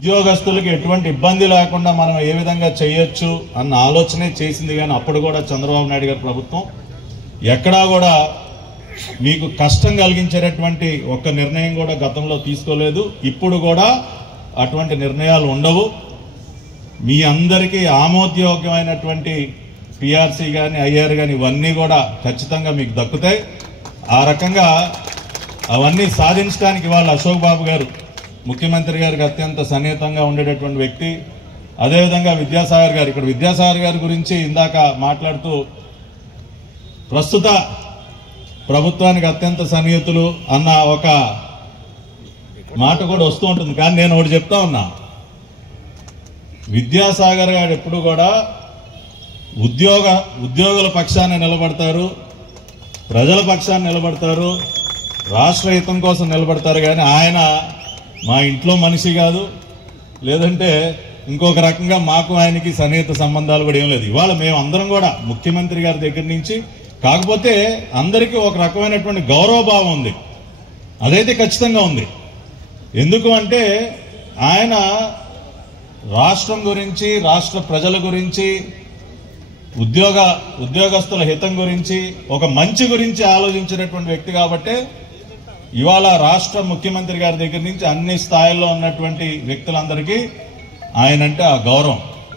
ఉద్యోగస్తులకు ఎటువంటి ఇబ్బంది లేకుండా మనం ఏ విధంగా చేయొచ్చు అన్న ఆలోచనే చేసింది. కానీ అప్పుడు కూడా చంద్రబాబు నాయుడు గారి ప్రభుత్వం ఎక్కడా కూడా మీకు కష్టం కలిగించేటటువంటి ఒక్క నిర్ణయం కూడా గతంలో తీసుకోలేదు. ఇప్పుడు కూడా అటువంటి నిర్ణయాలు ఉండవు. మీ అందరికీ ఆమోదయోగ్యమైనటువంటి పిఆర్సీ కానీ ఐఆర్ కానీ ఇవన్నీ కూడా ఖచ్చితంగా మీకు దక్కుతాయి. ఆ రకంగా అవన్నీ సాధించడానికి ఇవాళ అశోక్ బాబు గారు ముఖ్యమంత్రి గారికి అత్యంత సన్నిహితంగా ఉండేటటువంటి వ్యక్తి. అదేవిధంగా విద్యాసాగర్ గారు, ఇక్కడ విద్యాసాగర్ గారి గురించి ఇందాక మాట్లాడుతూ ప్రస్తుత ప్రభుత్వానికి అత్యంత సన్నిహితులు అన్న ఒక మాట కూడా వస్తూ ఉంటుంది. కానీ నేను ఒకటి చెప్తా ఉన్నా, విద్యాసాగర్ గారు ఎప్పుడు కూడా ఉద్యోగుల పక్షాన నిలబడతారు, ప్రజల పక్షాన నిలబడతారు, రాష్ట్ర హితం కోసం నిలబడతారు. కానీ ఆయన మా ఇంట్లో మనిషి కాదు, లేదంటే ఇంకొక రకంగా మాకు ఆయనకి సన్నిహిత సంబంధాలు కూడా ఏం లేదు. ఇవాళ మేము అందరం కూడా ముఖ్యమంత్రి గారి దగ్గర నుంచి, కాకపోతే అందరికీ ఒక రకమైనటువంటి గౌరవభావం ఉంది, అదైతే ఖచ్చితంగా ఉంది. ఎందుకు అంటే ఆయన రాష్ట్రం గురించి, రాష్ట్ర ప్రజల గురించి, ఉద్యోగస్తుల హితం గురించి, ఒక మంచి గురించి ఆలోచించినటువంటి వ్యక్తి. కాబట్టి ఇవాళ రాష్ట్ర ముఖ్యమంత్రి గారి దగ్గర నుంచి అన్ని స్థాయిల్లో ఉన్నటువంటి వ్యక్తులందరికీ ఆయనంటే ఆ గౌరవం.